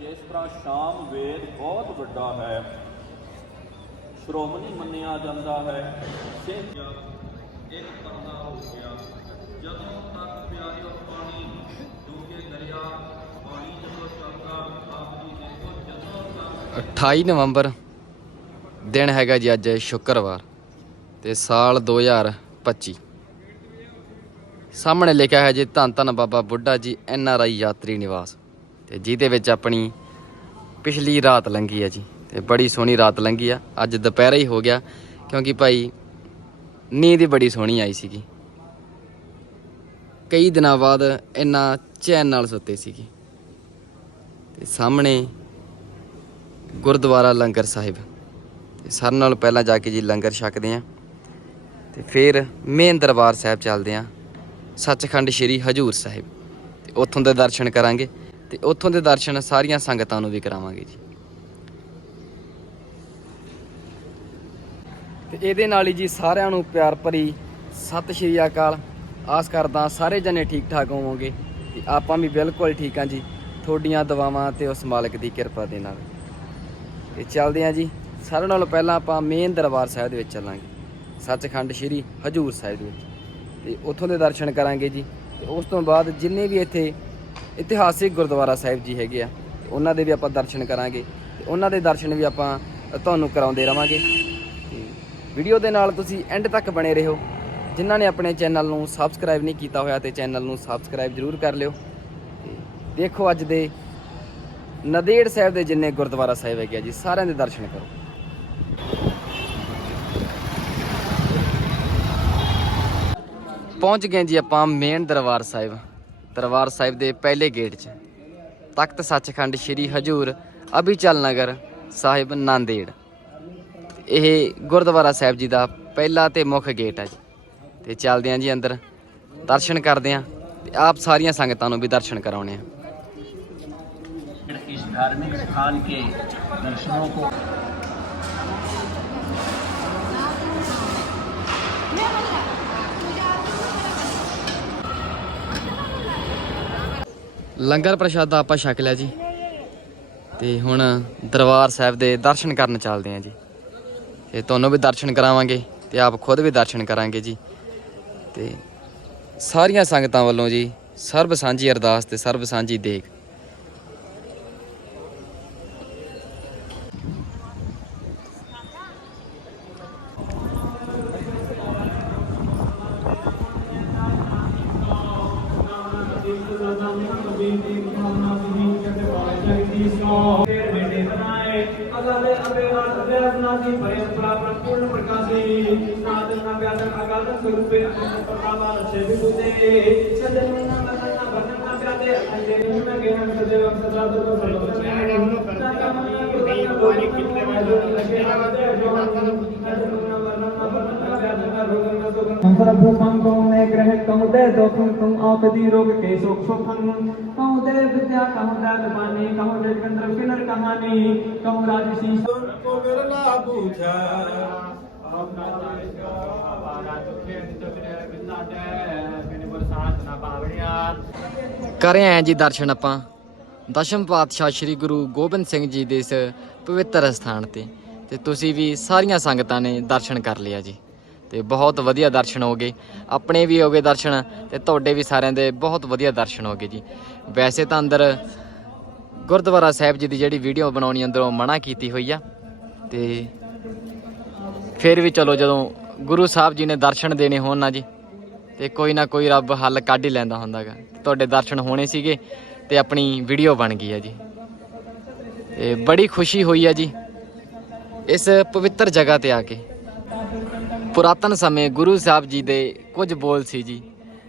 ਜਿਸ ਤਰ੍ਹਾਂ ਸ਼ਾਮ ਵੇਦ ਬਹੁਤ ਵੱਡਾ ਹੈ, ਸ਼੍ਰੋਮਣੀ ਮੰਨਿਆ ਜਾਂਦਾ ਹੈ। ਸਿੱਖ ਇੱਕ ਪਰਦਾ ਹੋ ਗਿਆ। ਜਦੋਂ ਤੱਕ ਪਿਆਰਿਓ ਪਾਣੀ ਡੂੰਘੇ ਦਰਿਆ, ਪਾਣੀ ਜਦੋਂ ਚੱਲਦਾ, ਆਪ ਜੀ ਦੇਖੋ ਜਦੋਂ ਤੱਕ 28 ਨਵੰਬਰ ਦਿਨ ਹੈਗਾ ਜੀ ਅੱਜ ਸ਼ੁੱਕਰਵਾਰ ਤੇ ਸਾਲ 2025 ਸਾਹਮਣੇ ਲਿਖਿਆ ਹੈ ਜੀ, ਧੰਨ ਧੰਨ ਬਾਬਾ ਬੁੱਢਾ ਜੀ, ਐਨ ਆਰ ਆਈ ਯਾਤਰੀ ਨਿਵਾਸ। ਤੇ ਜਿਹਦੇ ਵਿੱਚ ਆਪਣੀ ਪਿਛਲੀ ਰਾਤ ਲੰਘੀ ਆ ਜੀ, ਤੇ ਬੜੀ ਸੋਹਣੀ ਰਾਤ ਲੰਘੀ ਆ। ਅੱਜ ਦੁਪਹਿਰਾ ਹੀ ਹੋ ਗਿਆ, ਕਿਉਂਕਿ ਭਾਈ ਨੀਂਦ ਹੀ ਬੜੀ ਸੋਹਣੀ ਆਈ ਸੀਗੀ। ਕਈ ਦਿਨਾਂ ਬਾਅਦ ਇੰਨਾ ਚੈਨ ਨਾਲ ਸੁੱਤੇ ਸੀਗੇ। ਤੇ ਸਾਹਮਣੇ ਗੁਰਦੁਆਰਾ ਲੰਗਰ ਸਾਹਿਬ। ਤੇ ਸਾਰਿਆਂ ਨਾਲ ਪਹਿਲਾਂ ਜਾ ਕੇ ਜੀ ਲੰਗਰ ਛਕਦੇ ਆਂ। ਤੇ ਫਿਰ ਮੇਨ ਦਰਬਾਰ ਸਾਹਿਬ ਚੱਲਦੇ ਆਂ। ਸੱਚਖੰਡ ਸ੍ਰੀ ਹਜੂਰ ਸਾਹਿਬ। ਤੇ ਉੱਥੋਂ ਦੇ ਦਰਸ਼ਨ ਕਰਾਂਗੇ। ਤੇ ਉੱਥੋਂ ਦੇ ਦਰਸ਼ਨ ਸਾਰੀਆਂ ਸੰਗਤਾਂ ਨੂੰ ਵੀ ਕਰਾਵਾਂਗੇ ਜੀ। ਤੇ ਇਹਦੇ ਨਾਲ ਹੀ ਜੀ ਸਾਰਿਆਂ ਨੂੰ ਪਿਆਰ ਭਰੀ ਸਤਿ ਸ਼੍ਰੀ ਅਕਾਲ। ਆਸ ਕਰਦਾ ਸਾਰੇ ਜਣੇ ਠੀਕ ਠਾਕ ਹੋਵੋਗੇ ਤੇ ਆਪਾਂ ਵੀ ਬਿਲਕੁਲ ਠੀਕ ਹਾਂ ਜੀ। ਤੁਹਾਡੀਆਂ ਦੁਆਵਾਂ ਤੇ ਉਸ ਮਾਲਕ ਦੀ ਕਿਰਪਾ ਦੇ ਨਾਲ। ਤੇ ਚੱਲਦੇ ਹਾਂ ਜੀ। ਸਾਰਿਆਂ ਨਾਲੋਂ ਪਹਿਲਾਂ ਆਪਾਂ ਮੇਨ ਦਰਬਾਰ ਸਾਹਿਬ ਦੇ ਵਿੱਚ ਚੱਲਾਂਗੇ। ਸੱਚਖੰਡ ਸ੍ਰੀ ਹਜੂਰ ਸਾਹਿਬ ਦੇ ਵਿੱਚ। ਤੇ ਉੱਥੋਂ ਦੇ ਦਰਸ਼ਨ ਕਰਾਂਗੇ ਜੀ। ਤੇ ਉਸ ਤੋਂ ਬਾਅਦ ਜਿੰਨੇ ਵੀ ਇੱਥੇ ਇਤਿਹਾਸਿਕ ਗੁਰਦੁਆਰਾ ਸਾਹਿਬ ਜੀ ਹੈਗੇ ਆ। ਉਹਨਾਂ ਦੇ ਵੀ ਆਪਾਂ ਦਰਸ਼ਨ ਕਰਾਂਗੇ ਤੇ ਉਹਨਾਂ ਦੇ ਦਰਸ਼ਨ ਵੀ ਆਪਾਂ ਤੁਹਾਨੂੰ ਕਰਾਉਂਦੇ ਰਵਾਂਗੇ। ਵੀਡੀਓ ਦੇ ਨਾਲ ਤੁਸੀਂ ਐਂਡ ਤੱਕ ਬਣੇ ਰਹੋ। ਜਿਨ੍ਹਾਂ ਨੇ ਆਪਣੇ ਚੈਨਲ ਨੂੰ ਸਬਸਕ੍ਰਾਈਬ ਨਹੀਂ ਕੀਤਾ ਹੋਇਆ ਤੇ ਚੈਨਲ ਨੂੰ ਸਬਸਕ੍ਰਾਈਬ ਜ਼ਰੂਰ ਕਰ ਲਿਓ। ਤੇ ਦੇਖੋ ਅੱਜ ਦੇ ਨਦੇੜ ਸਾਹਿਬ ਦੇ ਜਿੰਨੇ ਗੁਰਦੁਆਰਾ ਸਾਹਿਬ ਹੈਗੇ ਆ ਜੀ, ਸਾਰਿਆਂ ਦੇ ਦਰਸ਼ਨ ਕਰੋ। ਪਹੁੰਚ ਗਏ ਜੀ ਆਪਾਂ ਮੇਨ ਦਰਬਾਰ ਸਾਹਿਬ। ਦਰਬਾਰ ਸਾਹਿਬ ਦੇ ਪਹਿਲੇ ਗੇਟ 'ਚ। ਤਖਤ ਸੱਚਖੰਡ ਸ੍ਰੀ ਹਜੂਰ ਅਭਿਚਲ ਨਗਰ ਸਾਹਿਬ ਨਾਂਦੇੜ। ਇਹ ਗੁਰਦੁਆਰਾ ਸਾਹਿਬ ਜੀ ਦਾ ਪਹਿਲਾ ਤੇ ਮੁੱਖ ਗੇਟ ਹੈ ਜੀ। ਤੇ ਚੱਲਦੇ ਆਂ ਜੀ ਅੰਦਰ। ਦਰਸ਼ਨ ਕਰਦੇ ਆਂ ਤੇ ਆਪ ਸਾਰੀਆਂ ਸੰਗਤਾਂ ਨੂੰ ਵੀ ਦਰਸ਼ਨ ਕਰਾਉਣੇ ਆਂ ਲੰਗਰ ਪ੍ਰਸ਼ਾਦਾ ਆਪਾਂ ਛਕ ਲਿਆ ਜੀ। ਤੇ ਹੁਣ ਦਰਬਾਰ ਸਾਹਿਬ ਦੇ ਦਰਸ਼ਨ ਕਰਨ ਚੱਲਦੇ ਆਂ ਜੀ। ਤੇ ਤੁਹਾਨੂੰ ਵੀ ਦਰਸ਼ਨ ਕਰਾਵਾਂਗੇ ਤੇ ਆਪ ਖੁਦ ਵੀ ਦਰਸ਼ਨ ਕਰਾਂਗੇ ਜੀ। ਤੇ ਸਾਰੀਆਂ ਸੰਗਤਾਂ ਵੱਲੋਂ ਜੀ ਸਰਬ ਸਾਂਝੀ ਅਰਦਾਸ ਤੇ ਸਰਬ ਸਾਂਝੀ ਦੇਖ ਸਰਬੂਪੰ ਕਉ ਨੇ ਗ੍ਰਹਿ ਕਉ ਦੇ ਦੋਖੰ ਕਉ ਆਪਦੀ ਰੋਗ ਕੇ ਸੁਖ ਸੁਖੰ। ਕਉ ਦੇ ਵਿਦਿਆ ਕਉ ਦੇ ਦਬਾਨੀ ਕਉ ਦੇ ਕੰਦਰ ਕਿਨਰ ਕਹਾਨੀ ਕਉ ਰਾਜਸੀ को ਕਰਿਆ ਭਾਵਣਿਆ ਜੀ ਦਰਸ਼ਨ ਆਪਾਂ। ਦਸ਼ਮ ਪਾਤਸ਼ਾਹ ਸ੍ਰੀ ਗੁਰੂ ਗੋਬਿੰਦ ਸਿੰਘ ਜੀ ਦੇ ਇਸ ਪਵਿੱਤਰ ਸਥਾਨ ਤੇ। ਤੇ ਤੁਸੀਂ ਵੀ ਸਾਰੀਆਂ ਸੰਗਤਾਂ ਨੇ ਦਰਸ਼ਨ ਕਰ ਲਿਆ ਜੀ। ਤੇ ਬਹੁਤ ਵਧੀਆ ਦਰਸ਼ਨ ਹੋ ਗਏ। ਆਪਣੇ ਵੀ ਹੋ ਗਏ ਦਰਸ਼ਨ ਤੇ ਤੁਹਾਡੇ ਵੀ ਸਾਰਿਆਂ ਦੇ ਬਹੁਤ ਵਧੀਆ ਦਰਸ਼ਨ ਹੋ ਗਏ ਜੀ। ਵੈਸੇ ਤਾਂ ਅੰਦਰ ਗੁਰਦੁਆਰਾ ਸਾਹਿਬ ਜੀ ਦੀ ਜਿਹੜੀ ਵੀਡੀਓ ਬਣਾਉਣੀ ਅੰਦਰੋਂ ਮਨਾ ਕੀਤੀ ਹੋਈ ਆ। ਤੇ ਫਿਰ ਵੀ ਚਲੋ ਜਦੋਂ ਗੁਰੂ ਸਾਹਿਬ ਜੀ ਨੇ ਦਰਸ਼ਨ ਦੇਣੇ ਹੋਣ ਨਾ ਜੀ। ਤੇ ਕੋਈ ਨਾ ਕੋਈ ਰੱਬ ਹੱਲ ਕੱਢ ਹੀ ਲੈਂਦਾ ਹੁੰਦਾਗਾ। ਤੁਹਾਡੇ ਦਰਸ਼ਨ ਹੋਣੇ ਸੀਗੇ ਤੇ ਆਪਣੀ ਵੀਡੀਓ ਬਣ ਗਈ ਹੈ ਜੀ। ਤੇ ਬੜੀ ਖੁਸ਼ੀ ਹੋਈ ਹੈ ਜੀ ਇਸ ਪਵਿੱਤਰ ਜਗ੍ਹਾ ਤੇ ਆ ਕੇ। ਪੁਰਾਤਨ ਸਮੇਂ ਗੁਰੂ ਸਾਹਿਬ ਜੀ ਦੇ ਕੁਝ ਬੋਲ ਸੀ ਜੀ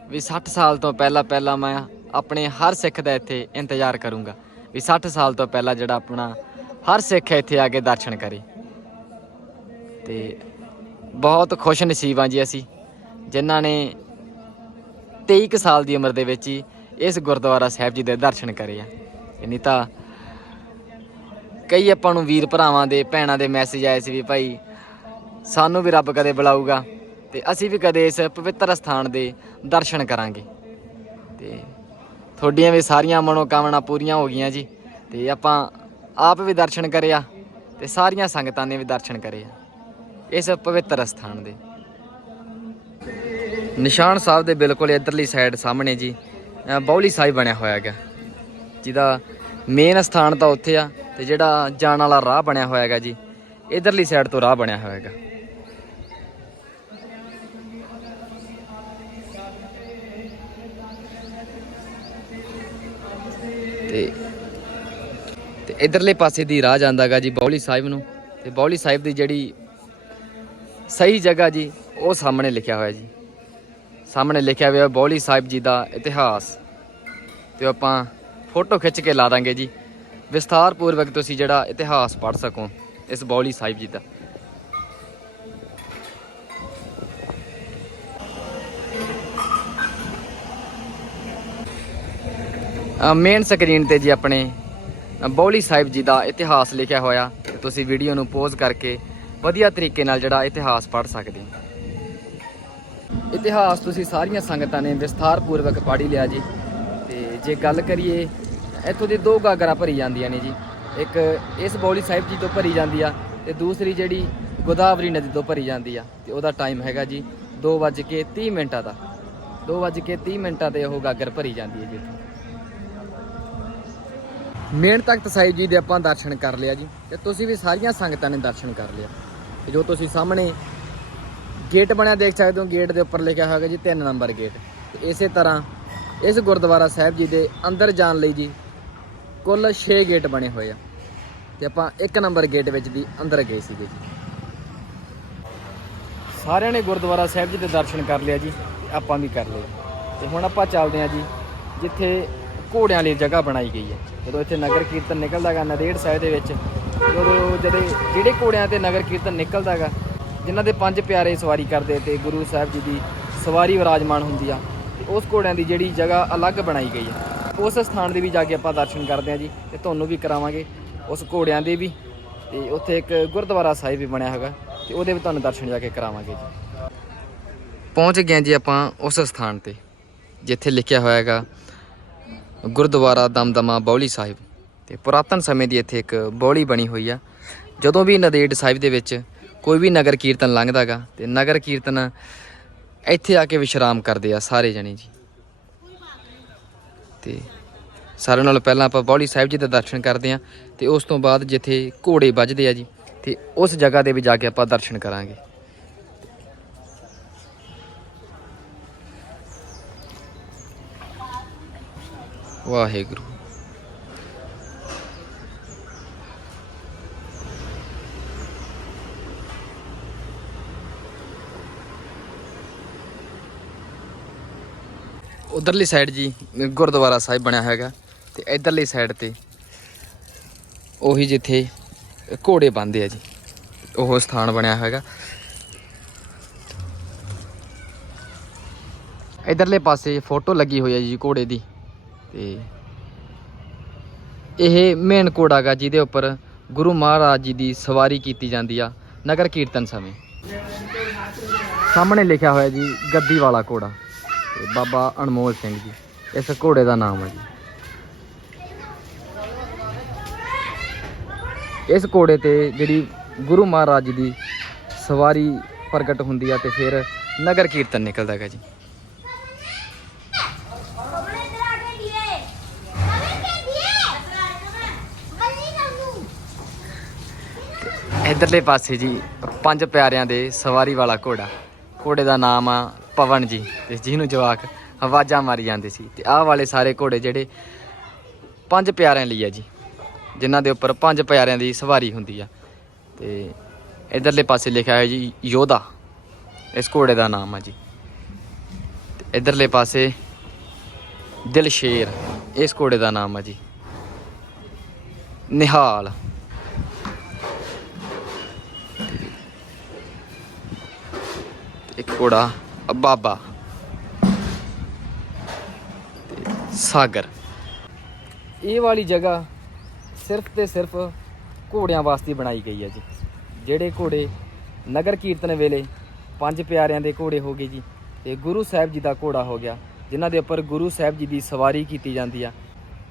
ਵੀ 60 ਸਾਲ ਤੋਂ ਪਹਿਲਾਂ ਪਹਿਲਾਂ ਮੈਂ ਆਪਣੇ ਹਰ ਸਿੱਖ ਦਾ ਇੱਥੇ ਇੰਤਜ਼ਾਰ ਕਰੂੰਗਾ ਵੀ 60 ਸਾਲ ਤੋਂ ਪਹਿਲਾਂ ਜਿਹੜਾ ਆਪਣਾ ਹਰ ਸਿੱਖ ਇੱਥੇ ਆ ਕੇ ਦਰਸ਼ਨ ਕਰੇ। ਤੇ ਬਹੁਤ ਖੁਸ਼ ਨਸੀਬ ਆ ਜੀ ਅਸੀਂ ਜਿਨ੍ਹਾਂ ਨੇ 23 ਕੁ ਸਾਲ ਦੀ ਉਮਰ ਦੇ ਵਿੱਚ ਹੀ ਇਸ ਗੁਰਦੁਆਰਾ ਸਾਹਿਬ ਜੀ ਦੇ ਦਰਸ਼ਨ ਕਰੇ ਆ। ਇਹ ਨਹੀਂ ਤਾਂ ਕਈ ਆਪਾਂ ਨੂੰ ਵੀਰ ਭਰਾਵਾਂ ਦੇ, ਭੈਣਾਂ ਦੇ ਮੈਸੇਜ ਆਏ ਸੀ ਵੀ ਭਾਈ ਸਾਨੂੰ ਵੀ ਰੱਬ ਕਦੇ ਬੁਲਾਊਗਾ ਤੇ ਅਸੀਂ ਵੀ ਕਦੇ ਇਸ ਪਵਿੱਤਰ ਸਥਾਨ ਦੇ ਦਰਸ਼ਨ ਕਰਾਂਗੇ। ਤੇ ਤੁਹਾਡੀਆਂ ਵੀ ਸਾਰੀਆਂ ਮਨੋਕਾਮਨਾ ਪੂਰੀਆਂ ਹੋ ਗਈਆਂ ਜੀ ਤੇ ਆਪਾਂ ਆਪ ਵੀ ਦਰਸ਼ਨ ਕਰਿਆ ਤੇ ਸਾਰੀਆਂ ਸੰਗਤਾਂ ਨੇ ਵੀ ਦਰਸ਼ਨ ਕਰੇ ਆ ਇਸ ਪਵਿੱਤਰ ਸਥਾਨ ਦੇ। ਨਿਸ਼ਾਨ ਸਾਹਿਬ ਦੇ ਬਿਲਕੁਲ ਇਧਰਲੀ ਸਾਈਡ ਸਾਹਮਣੇ ਜੀ। ਅ, ਬੌਲੀ ਸਾਹਿਬ ਬਣਿਆ ਹੋਇਆ ਹੈਗਾ। ਜਿਹਦਾ ਮੇਨ ਸਥਾਨ ਤਾਂ ਉੱਥੇ ਆ ਤੇ ਜਿਹੜਾ ਜਾਣ ਵਾਲਾ ਰਾਹ ਬਣਿਆ ਹੋਇਆ ਹੈਗਾ ਜੀ ਇਧਰਲੀ ਸਾਈਡ ਤੋਂ ਰਾਹ ਬਣਿਆ ਹੋਇਆ ਹੈਗਾ। ਤੇ ਤੇ ਇਧਰਲੇ ਪਾਸੇ ਦੀ ਰਾਹ ਜਾਂਦਾਗਾ ਜੀ ਬੌਲੀ ਸਾਹਿਬ ਨੂੰ। ਤੇ ਬੌਲੀ ਸਾਹਿਬ ਦੀ ਜਿਹੜੀ ਸਹੀ ਜਗ੍ਹਾ ਜੀ ਉਹ ਸਾਹਮਣੇ ਲਿਖਿਆ ਹੋਇਆ ਜੀ। ਸਾਹਮਣੇ ਲਿਖਿਆ ਹੋਇਆ ਬੌਲੀ ਸਾਹਿਬ ਜੀ ਦਾ ਇਤਿਹਾਸ। ਤੇ ਆਪਾਂ ਫੋਟੋ ਖਿੱਚ ਕੇ ਲਾ ਦਾਂਗੇ ਜੀ। ਵਿਸਥਾਰ ਪੂਰਵਕ ਤੁਸੀਂ ਜਿਹੜਾ ਇਤਿਹਾਸ ਪੜ੍ਹ ਸਕੋ ਇਸ ਬੌਲੀ ਸਾਹਿਬ ਜੀ ਦਾ। ਮੇਨ ਸਕਰੀਨ ਤੇ ਜੀ ਆਪਣੇ ਬੌਲੀ ਸਾਹਿਬ ਜੀ ਦਾ ਇਤਿਹਾਸ ਲਿਖਿਆ ਹੋਇਆ। ਤੁਸੀਂ ਵੀਡੀਓ ਨੂੰ ਪੋਜ਼ ਕਰਕੇ ਵਧੀਆ ਤਰੀਕੇ ਨਾਲ ਜਿਹੜਾ ਇਤਿਹਾਸ ਪੜ੍ਹ ਸਕਦੇ ਹੋ। ਇਤਿਹਾਸ ਤੁਸੀਂ ਸਾਰੀਆਂ ਸੰਗਤਾਂ ਨੇ ਵਿਸਥਾਰ ਪੂਰਵਕ ਪੜ੍ਹ ਲਿਆ ਜੀ। ਤੇ ਜੇ ਗੱਲ ਕਰੀਏ, ਇੱਥੋਂ ਦੀ ਦੋ ਗਾਗਰਾਂ ਭਰੀ ਜਾਂਦੀਆਂ ਨੇ ਜੀ। ਇੱਕ ਇਸ ਬੌਲੀ ਸਾਹਿਬ ਜੀ ਤੋਂ ਭਰੀ ਜਾਂਦੀ ਆ ਤੇ ਦੂਸਰੀ ਜਿਹੜੀ ਗੋਦਾਵਰੀ ਨਦੀ ਤੋਂ ਭਰੀ ਜਾਂਦੀ ਆ ਤੇ ਉਹਦਾ ਟਾਈਮ ਹੈਗਾ ਜੀ 2:30 ਮਿੰਟਾਂ ਦਾ। 2:30 ਮਿੰਟਾਂ ਤੇ ਉਹ ਗਾਗਰ ਭਰੀ ਜਾਂਦੀ ਹੈ ਜੀ ਇੱਥੋਂ। ਮੇਨ ਤਖਤ ਸਾਹਿਬ ਜੀ ਦੇ ਆਪਾਂ ਦਰਸ਼ਨ ਕਰ ਲਿਆ ਜੀ ਤੇ ਤੁਸੀਂ ਵੀ ਸਾਰੀਆਂ ਸੰਗਤਾਂ ਨੇ ਦਰਸ਼ਨ ਕਰ ਲਿਆ। ਤੇ ਜੋ ਤੁਸੀਂ ਸਾਹਮਣੇ ਗੇਟ ਬਣਿਆ ਦੇਖ ਸਕਦੇ ਹੋ, ਗੇਟ ਦੇ ਉੱਪਰ ਲਿਖਿਆ ਹੋਇਆ ਜੀ 3 ਨੰਬਰ ਗੇਟ। ਤੇ ਇਸੇ ਤਰ੍ਹਾਂ ਇਸ ਗੁਰਦੁਆਰਾ ਸਾਹਿਬ ਜੀ ਦੇ ਅੰਦਰ ਜਾਣ ਲਈ ਜੀ ਕੁੱਲ 6 ਗੇਟ ਬਣੇ ਹੋਏ ਆ। ਤੇ ਆਪਾਂ 1 ਨੰਬਰ ਗੇਟ ਵਿੱਚ ਦੀ ਅੰਦਰ ਗਏ ਸੀਗੇ ਜੀ। ਸਾਰਿਆਂ ਨੇ ਗੁਰਦੁਆਰਾ ਸਾਹਿਬ ਜੀ ਦੇ ਦਰਸ਼ਨ ਕਰ ਲਿਆ ਜੀ ਤੇ ਆਪਾਂ ਵੀ ਕਰ ਲਏ। ਤੇ ਹੁਣ ਆਪਾਂ ਚੱਲਦੇ ਹਾਂ ਜੀ, ਜਿੱਥੇ ਘੋੜਿਆਂ ਲਈ ਜਗ੍ਹਾ ਬਣਾਈ ਗਈ ਹੈ। ਜਦੋਂ ਇੱਥੇ ਨਗਰ ਕੀਰਤਨ ਨਿਕਲਦਾ ਗਾ ਨਦੇੜ ਸਾਹਿਬ ਦੇ ਵਿੱਚ ਜਦੋਂ ਜਿਹੜੇ ਜਿਹੜੇ ਘੋੜਿਆਂ ਤੇ ਨਗਰ ਕੀਰਤਨ ਨਿਕਲਦਾ ਗਾ ਜਿਨ੍ਹਾਂ ਦੇ ਪੰਜ ਪਿਆਰੇ ਸਵਾਰੀ ਕਰਦੇ ਤੇ ਗੁਰੂ ਸਾਹਿਬ ਜੀ ਦੀ ਸਵਾਰੀ ਵਿਰਾਜਮਾਨ ਹੁੰਦੀ ਆ, ਤੇ ਉਸ ਘੋੜਿਆਂ ਦੀ ਜਿਹੜੀ ਜਗ੍ਹਾ ਅਲੱਗ ਬਣਾਈ ਗਈ ਹੈ ਉਸ ਸਥਾਨ ਦੇ ਵੀ ਜਾ ਕੇ ਆਪਾਂ ਦਰਸ਼ਨ ਕਰਦੇ ਹਾਂ ਜੀ, ਤੇ ਤੁਹਾਨੂੰ ਵੀ ਕਰਾਵਾਂਗੇ, ਉਸ ਘੋੜਿਆਂ ਦੇ ਵੀ, ਤੇ ਉੱਥੇ ਇੱਕ ਗੁਰਦੁਆਰਾ ਸਾਹਿਬ ਵੀ ਬਣਿਆ ਹੈਗਾ, ਤੇ ਉਹਦੇ ਵੀ ਤੁਹਾਨੂੰ ਦਰਸ਼ਨ ਜਾ ਕੇ ਕਰਾਵਾਂਗੇ ਜੀ। ਪਹੁੰਚ ਗਏ ਜੀ ਆਪਾਂ ਉਸ ਸਥਾਨ ਤੇ, ਜਿੱਥੇ ਲਿਖਿਆ ਹੋਇਆ ਹੈਗਾ, ਗੁਰਦੁਆਰਾ ਦਮਦਮਾ ਬੌਲੀ ਸਾਹਿਬ, ਤੇ ਪੁਰਾਤਨ ਸਮੇਂ ਦੀ ਇੱਥੇ ਇੱਕ ਬੌਲੀ ਬਣੀ ਹੋਈ ਆ। ਜਦੋਂ ਵੀ ਨਦੇੜ ਸਾਹਿਬ ਦੇ ਵਿੱਚ ਕੋਈ ਵੀ ਨਗਰ ਕੀਰਤਨ ਲੰਘਦਾਗਾ ਤੇ ਨਗਰ ਕੀਰਤਨ ਇੱਥੇ ਆ ਕੇ ਵਿਸ਼ਰਾਮ ਕਰਦੇ ਆ ਸਾਰੇ ਜਣੇ ਜੀ। ਤੇ ਸਾਰਿਆਂ ਨਾਲੋਂ ਪਹਿਲਾਂ ਆਪਾਂ ਬੌਲੀ ਸਾਹਿਬ ਜੀ ਦੇ ਦਰਸ਼ਨ ਕਰਦੇ ਆ ਤੇ ਉਸ ਤੋਂ ਬਾਅਦ ਜਿੱਥੇ ਘੋੜੇ ਵੱਜਦੇ ਆ ਜੀ, ਤੇ ਉਸ ਜਗ੍ਹਾ ਦੇ ਵੀ ਜਾ ਕੇ ਆਪਾਂ ਦਰਸ਼ਨ ਕਰਾਂਗੇ। ਵਾਹਿਗੁਰੂ। ਉਧਰਲੀ ਸਾਈਡ ਜੀ, ਗੁਰਦੁਆਰਾ ਸਾਹਿਬ ਬਣਿਆ ਹੈਗਾ ਤੇ ਇਧਰਲੀ ਸਾਈਡ ਤੇ ਉਹੀ ਜਿੱਥੇ ਘੋੜੇ ਬੰਦੇ ਆ ਜੀ, ਉਹ ਸਥਾਨ ਬਣਿਆ ਹੈਗਾ ਇਧਰਲੇ ਪਾਸੇ ਫੋਟੋ ਲੱਗੀ ਹੋਈ ਹੈ ਜੀ ਘੋੜੇ ਦੀ ਤੇ ਇਹ ਮੇਨ ਘੋੜਾ ਗਾ ਜਿਹਦੇ ਉੱਪਰ ਗੁਰੂ ਮਹਾਰਾਜ ਜੀ ਦੀ ਸਵਾਰੀ ਕੀਤੀ ਜਾਂਦੀ ਆ ਨਗਰ ਕੀਰਤਨ ਸਮੇਂ। ਸਾਹਮਣੇ ਲਿਖਿਆ ਹੋਇਆ ਜੀ ਗੱਦੀ ਵਾਲਾ ਘੋੜਾ। ਬਾਬਾ ਅਨਮੋਲ ਸਿੰਘ ਜੀ। ਇਸ ਘੋੜੇ ਦਾ ਨਾਮ ਹੈ ਜੀ। ਇਸ ਘੋੜੇ ਤੇ ਜਿਹੜੀ ਗੁਰੂ ਮਹਾਰਾਜ ਦੀ ਸਵਾਰੀ ਪ੍ਰਗਟ ਹੁੰਦੀ ਆ ਤੇ ਫਿਰ ਨਗਰ ਕੀਰਤਨ ਨਿਕਲਦਾ ਹੈਗਾ ਜੀ। ਇਧਰਲੇ ਪਾਸੇ ਜੀ, ਪੰਜ ਪਿਆਰਿਆਂ ਦੇ ਸਵਾਰੀ ਵਾਲਾ ਘੋੜਾ। ਘੋੜੇ ਦਾ ਨਾਮ ਆ ਪਵਨ ਜੀ ਤੇ ਜਿਹਨੂੰ ਜਵਾਕ ਆਵਾਜ਼ਾਂ ਮਾਰੀ ਜਾਂਦੇ ਸੀ ਤੇ ਆਹ ਵਾਲੇ ਸਾਰੇ ਘੋੜੇ ਜਿਹੜੇ ਪੰਜ ਪਿਆਰਿਆਂ ਲਈ ਆ ਜੀ, ਜਿਨ੍ਹਾਂ ਦੇ ਉੱਪਰ ਪੰਜ ਪਿਆਰਿਆਂ ਦੀ ਸਵਾਰੀ ਹੁੰਦੀ ਆ। ਤੇ ਇਧਰਲੇ ਪਾਸੇ ਲਿਖਿਆ ਹੋਇਆ ਜੀ, ਯੋਧਾ। ਇਸ ਘੋੜੇ ਦਾ ਨਾਮ ਆ ਜੀ। ਤੇ ਇਧਰਲੇ ਪਾਸੇ ਦਿਲਸ਼ੇਰ, ਇਸ ਘੋੜੇ ਦਾ ਨਾਮ ਆ ਜੀ। ਨਿਹਾਲ। ਇੱਕ ਘੋੜਾ ਬਾਬਾ। ਸਾਗਰ। ਇਹ ਵਾਲੀ ਜਗ੍ਹਾ ਸਿਰਫ ਤੇ ਸਿਰਫ ਘੋੜਿਆਂ ਵਾਸਤੇ ਬਣਾਈ ਗਈ ਹੈ ਜੀ। ਜਿਹੜੇ ਘੋੜੇ ਨਗਰ ਕੀਰਤਨ ਵੇਲੇ ਪੰਜ ਪਿਆਰਿਆਂ ਦੇ ਘੋੜੇ ਹੋ ਗਏ ਜੀ। ਤੇ ਗੁਰੂ ਸਾਹਿਬ ਜੀ ਦਾ ਘੋੜਾ ਹੋ ਗਿਆ, ਜਿਨ੍ਹਾਂ ਦੇ ਉੱਪਰ ਗੁਰੂ ਸਾਹਿਬ ਜੀ ਦੀ ਸਵਾਰੀ ਕੀਤੀ ਜਾਂਦੀ ਆ।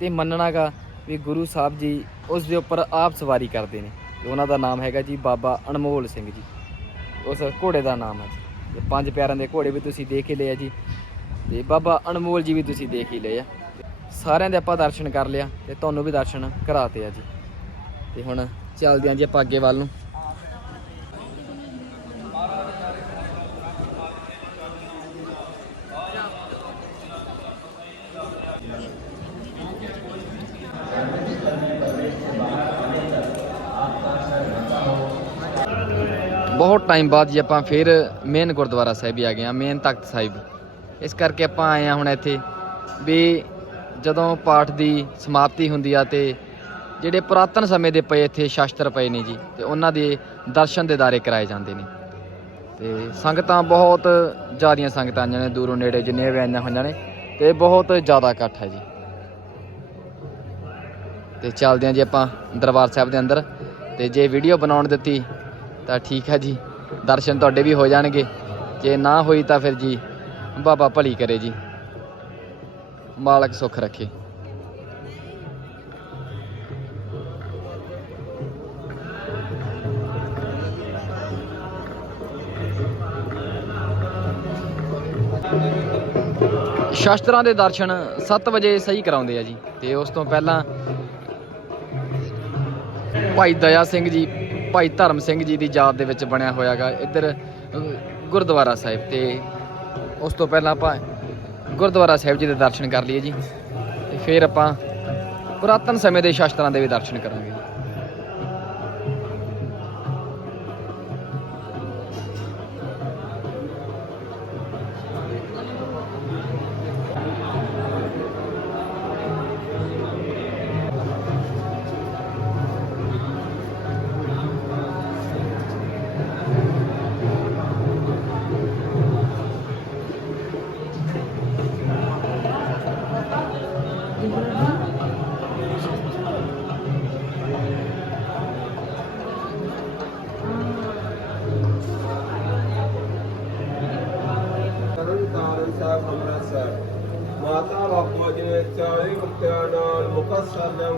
ਤੇ ਮੰਨਣਾਗਾ ਵੀ ਗੁਰੂ ਸਾਹਿਬ ਜੀ ਉਸ ਦੇ ਉੱਪਰ ਆਪ ਸਵਾਰੀ ਕਰਦੇ ਨੇ। ਉਹਨਾਂ ਦਾ ਨਾਮ ਹੈਗਾ ਜੀ ਬਾਬਾ ਅਨਮੋਲ ਸਿੰਘ ਜੀ। ਉਸ ਘੋੜੇ ਦਾ ਨਾਮ ਹੈ ਜੀ। ਤੇ ਪੰਜ ਪਿਆਰਾਂ ਦੇ ਘੋੜੇ ਵੀ ਤੁਸੀਂ ਦੇਖ ਹੀ ਲਏ ਆ ਜੀ। ਤੇ ਬਾਬਾ ਅਨਮੋਲ ਜੀ ਵੀ ਤੁਸੀਂ ਦੇਖ ਹੀ ਲਏ ਆ। ਸਾਰਿਆਂ ਦੇ ਆਪਾਂ ਦਰਸ਼ਨ ਕਰ ਲਿਆ ਤੇ ਤੁਹਾਨੂੰ ਵੀ ਦਰਸ਼ਨ ਕਰਾਤੇ ਆ ਜੀ। ਤੇ ਹੁਣ ਚੱਲਦੇ ਆਂ ਜੀ ਆਪਾਂ ਅੱਗੇ ਵੱਲ ਨੂੰ। ਬਹੁਤ ਟਾਈਮ ਬਾਅਦ ਜੀ ਆਪਾਂ ਫਿਰ ਮੇਨ ਗੁਰਦੁਆਰਾ ਸਾਹਿਬ ਹੀ ਆ ਗਏ ਆ ਮੇਨ ਤਖਤ ਸਾਹਿਬ। ਇਸ ਕਰਕੇ ਆਪਾਂ ਆਏ ਆ ਹੁਣ ਇੱਥੇ ਵੀ ਜਦੋਂ ਪਾਠ ਦੀ ਸਮਾਪਤੀ ਹੁੰਦੀ ਆ ਤੇ ਜਿਹੜੇ ਪੁਰਾਤਨ ਸਮੇਂ ਦੇ ਪਏ ਇੱਥੇ ਸ਼ਾਸਤਰ ਪਏ ਨੇ ਜੀ, ਤੇ ਉਹਨਾਂ ਦੇ ਦਰਸ਼ਨ ਦੇਦਾਰੇ ਕਰਾਏ ਜਾਂਦੇ ਨੇ। ਤੇ ਸੰਗਤਾਂ ਬਹੁਤ ਜ਼ਿਆਦੀਆਂ ਸੰਗਤਾਂ ਆਈਆਂ ਨੇ, ਦੂਰੋਂ ਨੇੜੇ ਜਿੰਨੇ ਵੀ ਆਈਆਂ ਹੋਈਆਂ ਨੇ, ਤੇ ਬਹੁਤ ਜ਼ਿਆਦਾ ਇਕੱਠ ਹੈ ਜੀ। ਤੇ ਚੱਲਦੇ ਆਂ ਜੀ ਆਪਾਂ ਦਰਬਾਰ ਸਾਹਿਬ ਦੇ ਅੰਦਰ, ਤੇ ਜੇ ਵੀਡੀਓ ਬਣਾਉਣ ਦਿੱਤੀ ਤਾਂ ਠੀਕ ਹੈ ਜੀ। ਦਰਸ਼ਨ ਤੁਹਾਡੇ ਵੀ ਹੋ ਜਾਣਗੇ। ਜੇ ਨਾ ਹੋਈ ਤਾਂ ਫਿਰ ਜੀ, ਬਾਬਾ ਭਲੀ ਕਰੇ ਜੀ। ਮਾਲਕ ਸੁੱਖ ਰੱਖੇ। ਸ਼ਾਸਤਰਾਂ ਦੇ ਦਰਸ਼ਨ 7 ਵਜੇ ਸਹੀ ਕਰਾਉਂਦੇ ਆ ਜੀ। ਤੇ ਉਸ ਤੋਂ ਪਹਿਲਾਂ ਭਾਈ ਦਇਆ ਸਿੰਘ ਜੀ ਭਾਈ ਧਰਮ ਸਿੰਘ ਜੀ ਦੀ ਯਾਦ ਦੇ ਵਿੱਚ ਬਣਿਆ ਹੋਇਆਗਾ ਇੱਧਰ ਗੁਰਦੁਆਰਾ ਸਾਹਿਬ ਤੇ ਉਸ ਤੋਂ ਪਹਿਲਾਂ ਆਪਾਂ ਗੁਰਦੁਆਰਾ ਸਾਹਿਬ ਜੀ ਦੇ ਦਰਸ਼ਨ ਕਰ ਲਈਏ ਜੀ। ਤੇ ਫਿਰ ਆਪਾਂ ਪੁਰਾਤਨ ਸਮੇਂ ਦੇ ਸ਼ਾਸਤਰਾਂ ਦੇ ਵੀ ਦਰਸ਼ਨ ਕਰਾਂਗੇ।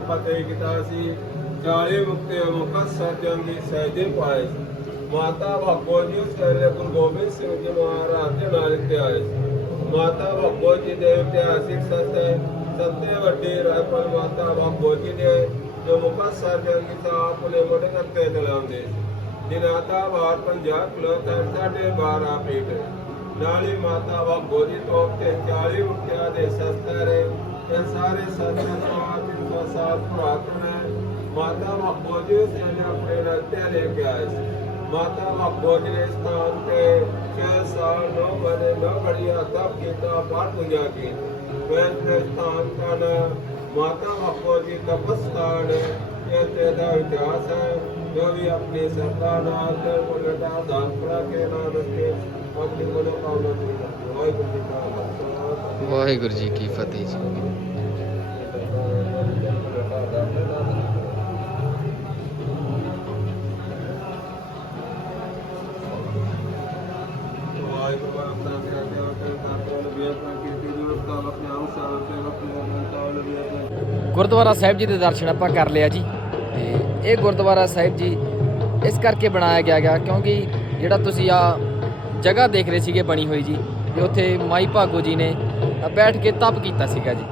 ਫਤਿਹ ਕੀਤਾ ਸੀ। 40 ਮੁਕਤੇ ਮੁਕੱਸਰ ਜੰਗ ਦੀ ਸਹਿਜੇ ਪਾਏ ਮਾਤਾ ਬਾਪੂ ਜੀ ਉਸ ਗੁਰੂ ਗੋਬਿੰਦ ਸਿੰਘ ਜੀ ਮਹਾਰਾਜ ਦੇ ਨਾਲ ਇੱਥੇ ਆਏ ਮਾਤਾ ਬਾਪੂ ਜੀ ਦੇ ਇਤਿਹਾਸਿਕ ਸੱਤੇ ਸੱਤੇ ਵੱਡੀ ਰਾਇਪਲ ਮਾਤਾ ਬਾਪੂ ਜੀ ਨੇ ਜੋ ਮੁਕੱਸਰ ਜੰਗ ਕੀਤਾ ਆਪਣੇ ਮੋਢੇ ਤੇ ਚਲਾਉਂਦੇ ਜਿਨ੍ਹਾਂ ਭਾਰ 50 ਕਿਲੋ ਤੱਕ 12 ਫੀਟ ਹੈ। ਮਾਤਾ ਵਾ ਗੋਦੀ ਤੋਂ ਤੇ 40 ਮੁਕਤਿਆਂ ਦੇ ਸ਼ਸਤਰ ਇਹ ਸਾਰੇ ਸ਼ਸਤਰ ਤੋਂ 300 ਸਾਲ ਪੁਰਾਤਨ ਹੈ ਮਾਤਾ ਵਾ ਗੋਦੀ ਉਸ ਨੇ ਆਪਣੇ ਨਾਲ ਤੇ ਲੈ ਕੇ ਆਏ ਸੀ। ਮਾਤਾ ਵਾ ਗੋਦੀ ਨੇ ਸਥਾਨ ਤੇ 6 ਸਾਲ ਨੌ ਬਨੇ ਨੌ ਬੜੀਆਂ ਤਪ ਕੀਤਾ ਪਾਠ ਪੂਜਾ ਕੀ ਵੈਦ ਦੇ ਸਥਾਨ ਦਾ ਨਾਮ ਮਾਤਾ ਵਾ ਗੋਦੀ ਤਪਸਥਾਨ ਹੈ ਇਹ ਤੇ ਦਾ ਇਤਿਹਾਸ ਹੈ। ਜੋ ਵੀ ਆਪਣੀ ਸਰਦਾ ਨਾਲ ਵਾਹਿਗੁਰੂ ਵਾਹਿਗੁਰੂ ਜੀ ਕੀ ਫਤਿਹ ਜੀ। ਗੁਰਦੁਆਰਾ ਸਾਹਿਬ ਜੀ ਦੇ ਦਰਸ਼ਨ ਆਪਾਂ ਕਰ ਲਿਆ ਜੀ। ਤੇ ਇਹ ਗੁਰਦੁਆਰਾ ਸਾਹਿਬ ਜੀ, ਇਸ ਕਰਕੇ ਬਣਾਇਆ ਗਿਆ ਗਿਆ ਕਿਉਂਕਿ ਜਿਹੜਾ ਤੁਸੀਂ ਆ ਜਗ੍ਹਾ ਦੇਖ ਰਹੇ ਸੀਗੇ ਬਣੀ ਹੋਈ ਜੀ, ਤੇ ਉੱਥੇ ਮਾਈ ਭਾਗੋ ਜੀ ਨੇ ਬੈਠ ਕੇ ਤਪ ਕੀਤਾ ਸੀਗਾ ਜੀ।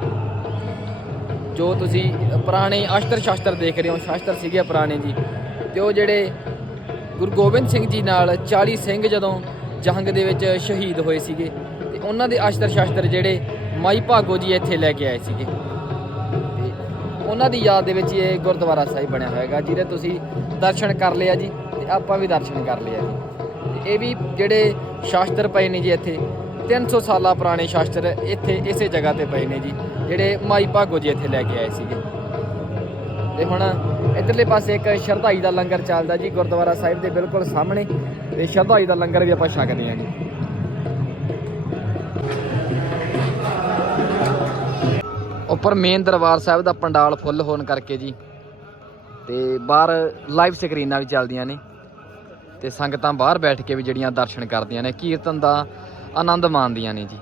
ਜੋ ਤੁਸੀਂ ਪੁਰਾਣੇ ਅਸ਼ਤਰ ਸ਼ਾਸਤਰ ਦੇਖ ਰਹੇ ਹੋ, ਸ਼ਾਸਤਰ ਸੀਗੇ ਪੁਰਾਣੇ ਜੀ। ਤੇ ਉਹ ਜਿਹੜੇ ਗੁਰੂ ਗੋਬਿੰਦ ਸਿੰਘ ਜੀ ਨਾਲ 40 ਸਿੰਘ ਜਦੋਂ ਜੰਗ ਦੇ ਵਿੱਚ ਸ਼ਹੀਦ ਹੋਏ ਸੀਗੇ, ਤੇ ਉਹਨਾਂ ਦੇ ਅਸ਼ਤਰ ਸ਼ਾਸਤਰ ਜਿਹੜੇ ਮਾਈ ਭਾਗੋ ਜੀ ਇੱਥੇ ਲੈ ਕੇ ਆਏ ਸੀਗੇ। ਉਹਨਾਂ ਦੀ ਯਾਦ ਦੇ ਵਿੱਚ ਇਹ ਗੁਰਦੁਆਰਾ ਸਾਹਿਬ ਬਣਿਆ ਹੋਏਗਾ, ਜਿਹਦੇ ਤੁਸੀਂ ਦਰਸ਼ਨ ਕਰ ਲਿਆ ਜੀ, ਤੇ ਆਪਾਂ ਵੀ ਦਰਸ਼ਨ ਕਰ ਲਿਆ ਜੀ। ਇਹ ਵੀ ਜਿਹੜੇ ਸ਼ਾਸਤਰ ਪਏ ਨੇ ਜੀ ਇੱਥੇ 300 ਸਾਲਾਂ ਪੁਰਾਣੇ ਸ਼ਾਸਤਰ ਇੱਥੇ ਇਸੇ ਜਗ੍ਹਾ ਤੇ ਪਏ ਨੇ ਜੀ, ਜਿਹੜੇ ਮਾਈ ਭਾਗੋ ਜੀ ਇੱਥੇ ਲੈ ਕੇ ਆਏ ਸੀਗੇ। ਤੇ ਹੁਣ ਇਧਰਲੇ ਪਾਸੇ ਇੱਕ ਸ਼ਰਧਾਈ ਦਾ ਲੰਗਰ ਚੱਲਦਾ ਜੀ ਗੁਰਦੁਆਰਾ ਸਾਹਿਬ ਦੇ ਬਿਲਕੁਲ ਸਾਹਮਣੇ, ਤੇ ਸ਼ਰਧਾਈ ਦਾ ਲੰਗਰ ਵੀ ਆਪਾਂ ਛਕਦੇ ਹਾਂ ਜੀ। ਉੱਪਰ ਮੇਨ ਦਰਬਾਰ ਸਾਹਿਬ ਦਾ ਪੰਡਾਲ ਫੁੱਲ ਹੋਣ ਕਰਕੇ ਜੀ। ਤੇ ਬਾਹਰ ਲਾਈਵ ਸਕਰੀਨਾਂ ਵੀ ਚੱਲਦੀਆਂ ਨੇ। ਤੇ ਸੰਗਤਾਂ ਬਾਹਰ ਬੈਠ ਕੇ ਵੀ ਜਿਹੜੀਆਂ ਦਰਸ਼ਨ ਕਰਦੀਆਂ ਨੇ, ਕੀਰਤਨ ਦਾ ਆਨੰਦ ਮਾਣਦੀਆਂ ਨੇ ਜੀ।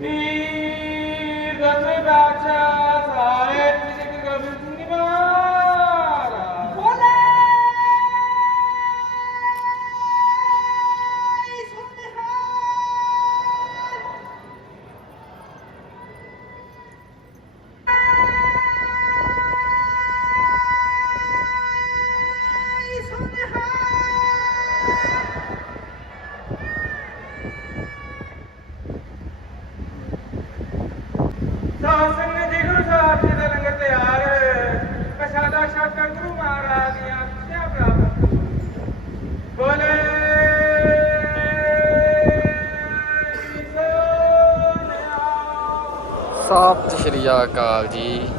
E ਪ੍ਰਸ਼ਾਦਾ ਮਹਾਰਾਜ ਦੀਆਂ ਖੁਸ਼ੀਆਂ ਪ੍ਰਾਪਤ ਬੋਲੇ ਸੋਨਿਆ ਸਤਿ ਸ਼੍ਰੀ ਅਕਾਲ ਜੀ।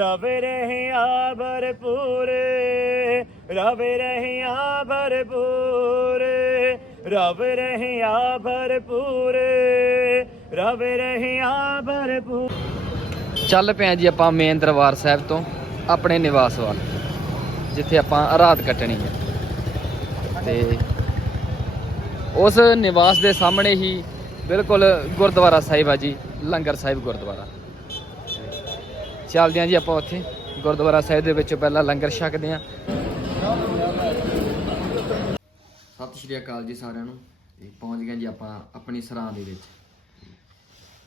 ਰਵ ਆ ਭਰਪੂਰ, ਰਵ ਆ ਭਰਪੂਰ, ਰਵ ਆ ਭਰਪੂਰ, ਰਵ ਆ ਭਰਪੂਰ। ਚੱਲ ਪਿਆ ਜੀ ਆਪਾਂ ਮੇਨ ਦਰਬਾਰ ਸਾਹਿਬ ਤੋਂ, ਆਪਣੇ ਨਿਵਾਸ ਵੱਲ, ਜਿੱਥੇ ਆਪਾਂ ਰਾਤ ਕੱਟਣੀ ਹੈ। ਤੇ ਉਸ ਨਿਵਾਸ ਦੇ ਸਾਹਮਣੇ ਹੀ ਬਿਲਕੁਲ ਗੁਰਦੁਆਰਾ ਸਾਹਿਬ ਆ ਜੀ, ਲੰਗਰ ਸਾਹਿਬ ਗੁਰਦੁਆਰਾ। ਚੱਲਦੇ ਹਾਂ ਜੀ ਆਪਾਂ ਉੱਥੇ। ਗੁਰਦੁਆਰਾ ਸਾਹਿਬ ਦੇ ਵਿੱਚ ਪਹਿਲਾਂ ਲੰਗਰ ਛਕਦੇ ਹਾਂ ਸਤਿ ਸ਼੍ਰੀ ਅਕਾਲ ਜੀ ਸਾਰਿਆਂ ਨੂੰ। ਤੇ ਪਹੁੰਚ ਗਏ ਜੀ ਆਪਾਂ ਆਪਣੀ ਸਰਾਂ ਦੇ ਵਿੱਚ।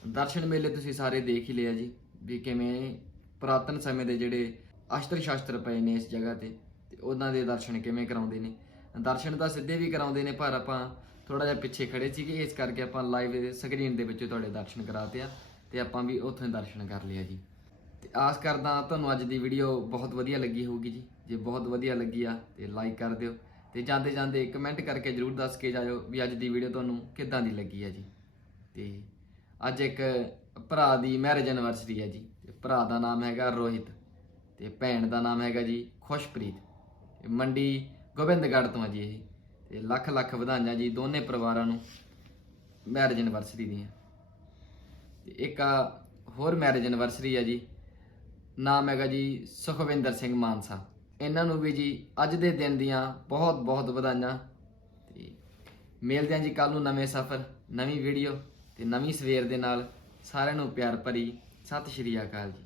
ਦਰਸ਼ਨ ਮੇਲੇ ਤੁਸੀਂ ਸਾਰੇ ਦੇਖ ਹੀ ਲਿਆ ਜੀ, ਵੀ ਕਿਵੇਂ ਪੁਰਾਤਨ ਸਮੇਂ ਦੇ ਜਿਹੜੇ ਅਸ਼ਤਰ ਸ਼ਾਸਤਰ ਪਏ ਨੇ ਇਸ ਜਗ੍ਹਾ ਤੇ ਤੇ ਉਹਨਾਂ ਦੇ ਦਰਸ਼ਨ ਕਿਵੇਂ ਕਰਾਉਂਦੇ ਨੇ। ਦਰਸ਼ਨ ਤਾਂ ਸਿੱਧੇ ਵੀ ਕਰਾਉਂਦੇ ਨੇ, ਪਰ ਆਪਾਂ ਥੋੜਾ ਜਿਹਾ ਪਿੱਛੇ ਖੜੇ ਸੀਗੇ ਇਸ ਕਰਕੇ ਆਪਾਂ ਲਾਈਵ ਸਕਰੀਨ ਦੇ ਵਿੱਚ ਤੁਹਾਡੇ ਦਰਸ਼ਨ ਕਰਾਤੇ ਆ, ਤੇ ਆਪਾਂ ਵੀ ਉੱਥੋਂ ਦਰਸ਼ਨ ਕਰ ਲਿਆ ਜੀ। ਆਸ ਕਰਦਾ ਤੁਹਾਨੂੰ ਅੱਜ ਦੀ ਵੀਡੀਓ ਬਹੁਤ ਵਧੀਆ ਲੱਗੀ ਹੋਊਗੀ ਜੀ। ਜੇ ਬਹੁਤ ਵਧੀਆ ਲੱਗੀ ਆ, ਤੇ ਲਾਈਕ ਕਰ ਦਿਓ। ਤੇ ਜਾਂਦੇ ਜਾਂਦੇ ਕਮੈਂਟ ਕਰਕੇ ਜਰੂਰ ਦੱਸ ਕੇ ਜਾਇਓ ਵੀ ਅੱਜ ਦੀ ਵੀਡੀਓ ਤੁਹਾਨੂੰ ਕਿੱਦਾਂ ਦੀ ਲੱਗੀ ਆ ਜੀ। ਤੇ ਅੱਜ ਇੱਕ ਭਰਾ ਦੀ ਮੈਰਿਜ ਐਨਵਰਸਰੀ ਹੈ ਜੀ। ਤੇ ਭਰਾ ਦਾ ਨਾਮ ਹੈਗਾ ਰੋਹਿਤ, ਤੇ ਭੈਣ ਦਾ ਨਾਮ ਹੈਗਾ ਜੀ ਖੁਸ਼ਪ੍ਰੀਤ। ਮੰਡੀ ਗੋਬਿੰਦਗੜ੍ਹ ਤੋਂ ਆ ਜੀ ਇਹ। ਤੇ ਲੱਖ ਲੱਖ ਵਧਾਈਆਂ ਜੀ ਦੋਨੇ ਪਰਿਵਾਰਾਂ ਨੂੰ ਮੈਰਿਜ ਐਨਵਰਸਰੀ ਦੀਆਂ। ਤੇ ਇੱਕ ਆ ਹੋਰ ਮੈਰਿਜ ਐਨਵਰਸਰੀ ਆ ਜੀ। ਨਾਮ ਹੈਗਾ ਜੀ ਸੁਖਵਿੰਦਰ ਸਿੰਘ ਮਾਨਸਾ। ਇਹਨਾਂ ਨੂੰ ਵੀ ਜੀ ਅੱਜ ਦੇ ਦਿਨ ਦੀਆਂ ਬਹੁਤ ਬਹੁਤ ਵਧਾਈਆਂ। ਤੇ ਮਿਲਦੇ ਹਾਂ ਜੀ ਕੱਲ ਨੂੰ ਨਵੇਂ ਸਫ਼ਰ, ਨਵੀਂ ਵੀਡੀਓ ਤੇ ਨਵੀਂ ਸਵੇਰ ਦੇ ਨਾਲ। ਸਾਰਿਆਂ ਨੂੰ ਪਿਆਰ ਭਰੀ ਸਤਿ ਸ਼੍ਰੀ ਅਕਾਲ ਜੀ।